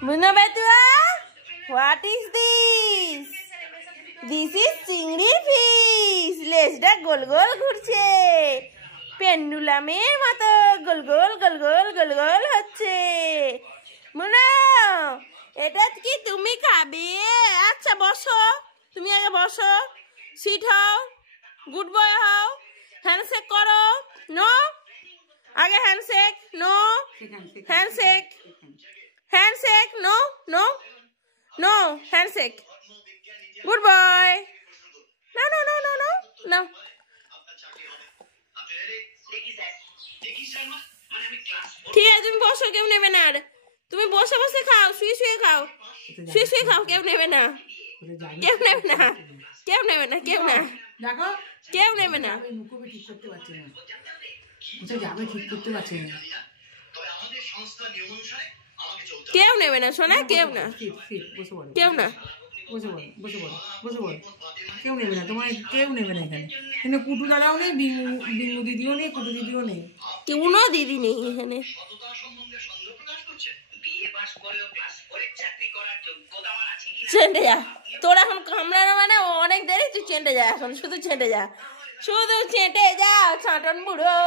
Muna Betua, what is this? This is chingri fish. লেজটা গোল গোল ঘুরছে, পেন্ডুলামের মতো গোল গোল গোল গোল গোল গোল হচ্ছে। মুনা, এটা কি তুমি খাবে? আচ্ছা বসো, তুমি আগে বসো, সিট হও, গুড বয় হও, হ্যান্ডশেক করো। নো, আগে handshake. No, handshake, handshake. No no no, handshake. Good boy. না না না না না না। ঠিক আছে, তুমি বসো, কেউ নেবে না। আর তুমি বসে বসে খাও, শুয়ে শুয়ে খাও, শুয়ে শুয়ে খাও, কেউ নেবে না, কেউ নেবে না, কেউ নেবে না, কেউ না, কেউ নেবে না, কেউ নেবে না সোনা, কেউ না, কেউ না, কেউ নেবে না, তোমার কেউ নেবে না এখানে। কিন্তু কুটু দাদাও নেই, বিঙ্গু দিদিও নেই, কুটু দিদিও নেই, কোনো দিদি নেই এখানে। চেন্টে যা, তোর এখন কামড়ানো মানে অনেক দেরি, তুই চেন্টে যা, এখন শুধু চেন্টে যা, শুধু চেটে যা ছাটন বুড়ো।